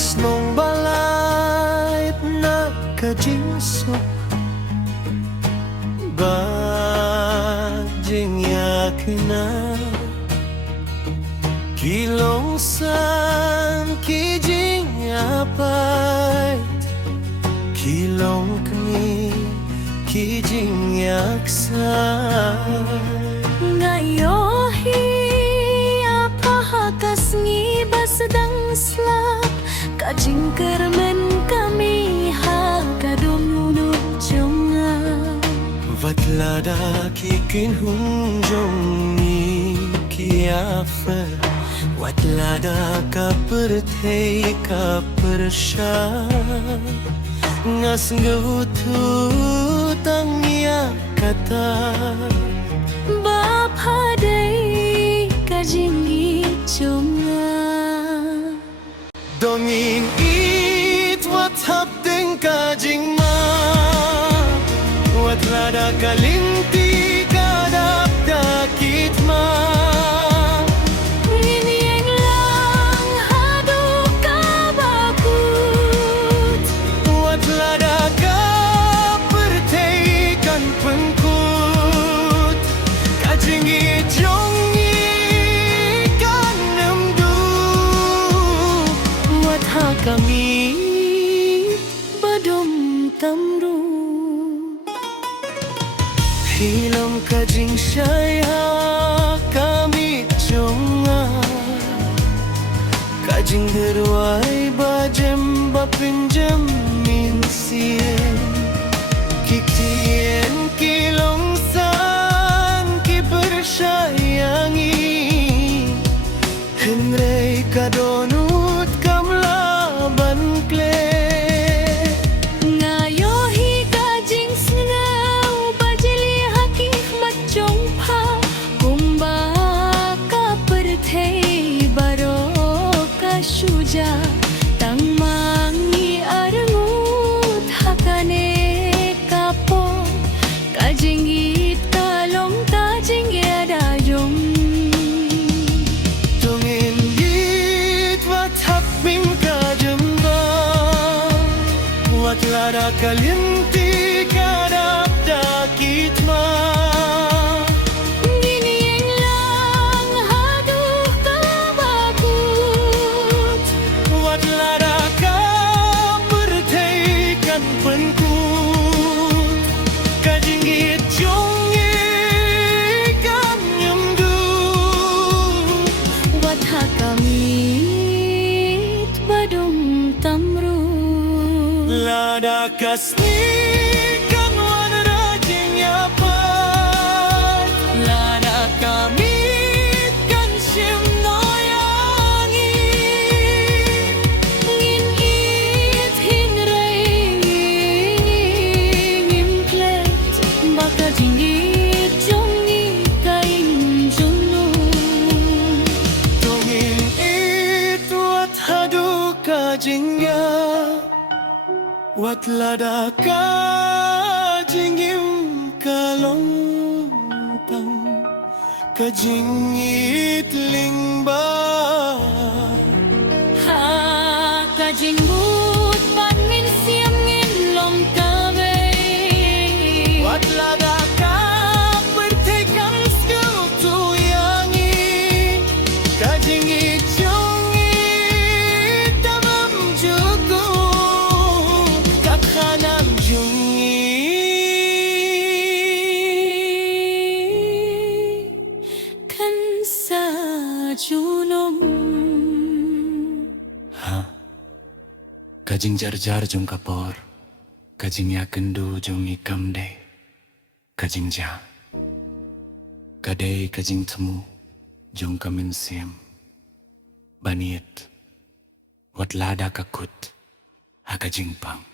Kas nung balait na kajingsok Bajing yakina Kilongsan kijing yapait Kilong kami kijing yaksay Ngayohi apahakas ngibas sedang slap Kajing kermen kami hakadununut jonga Vatlada kikin hunjong ni kiafa Watlada ka pertei ka persya Ngas ngeutu tang ya kata Bapadai kajing jonga Dongin it wat hap ding kajing ma Watlada kalinti kadap dakit ma Kami badom tamru Hilom kajing syaya kami jonga Kajing derwai bajem bapinjam minsien Kikien kilong san ki bersyayangi Henrei kadonut kamla Ngayohi kajing snau bajili hakih macong pa Kumba ka pertei baro ka syuja Tang mangi arengut hakane kapo Kajing it kalong kajing ada jong Dongin git wat hap mim kajemba Watlada kalinti kadap dakit ma Ginieng lang haduh kabakut Watlada ka berteikan penkut Kajing git jongi kan nyemdu Wat hakamit badong tamru Lada kasni kan wan rajing yapat Lada kamit kan sim noyangi Ngin it hinrei ngimklet Baka jingit jongi kain junun Dongin itu wat hadu kajingya Wat lada kajingim kalontang Kajingit lingba Ha kajing but pat min siam ngin lom kawei Wat lada ka bertekan sekutu yangi Kajingit jongi tamam juku Kakhanam jungi Kan sa junom Kajing jar-jar jong kapor Kajing ya kendu jong ikam de Kajing ja Kadai kajing temu jong kamin siam Baniet Wat lada kakut Ha kajing pang